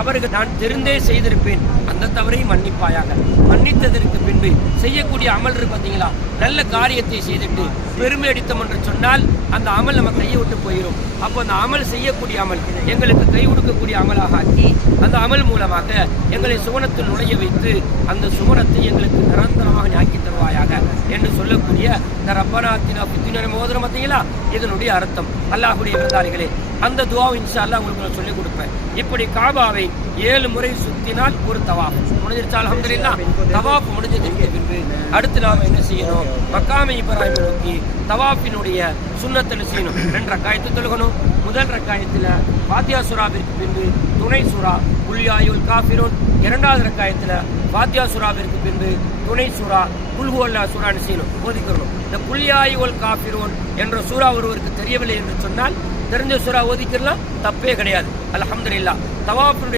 தவறுகள் நான் தெரிந்தே செய்திருப்பேன், அந்த தவறையும் மன்னிப்பாயாக. மன்னித்ததற்கு பின்பு செய்யக்கூடிய அமல் இருக்கு பார்த்தீங்களா, நல்ல காரியத்தை செய்துட்டு பெருமை அடித்தோம் என்று சொன்னால் அந்த அமல் நம்ம கையை விட்டு போயிடும். அப்போ அந்த அமல் செய்யக்கூடிய அமல் எங்களுக்கு கை கொடுக்கக்கூடிய அமலாக ஆக்கி அந்த அமல் மூலமாக எங்களை சுவனத்தில் நுழைய வைத்து அந்த சுவனத்தை எங்களுக்கு நிரந்தரமாக ஆக்கி தருவாயாக என்று சொல்லக்கூடிய இந்த ரப்பனாத்தினா புத்தின மோதிரம் பார்த்தீங்களா, இதனுடைய அர்த்தம். அல்லாஹுடைய விருந்தாளிகளே, அந்த துவாவை இன்ஷா அல்லாஹ் உங்களுக்கு நான் சொல்லிக் கொடுப்பேன். இப்படி காபாவை 7 முறை சுத்தினால் ஒரு தவாப் முடிஞ்சிருச்சா? அல்ஹம்துலில்லாஹ். தவாப் முடிஞ்சதுக்கு பின்பு அடுத்து நாம் என்ன செய்யணும்? மக்காமை இப்ராஹிம் நோக்கி தவாஃபினுடைய சுன்னத்தை செய்யணும். 2 ரக்காயத்து தொழுகணும். முதல் ரக்காயத்தில் ஃபாத்திஹா சூராவிற்கு பின்பு துணை சூரா குல் யா அய்யுல் காஃபிரூன். 2வது ரக்காயத்தில் ஃபாத்திஹா சூராவிற்கு பின்பு துணை சூரா குல் ஹுவல்லாஹ் சூரான்னு செய்யணும், ஓதிக்கிறணும். இந்த குல் யா அய்யுல் காஃபிரூன் என்ற சூரா ஒருவருக்கு தெரியவில்லை என்று சொன்னால் தெரிஞ்ச சூரா ஓதிக்கலாம், தப்பே கிடையாது. அல்ஹம்துலில்லாஹ். தவாஃப்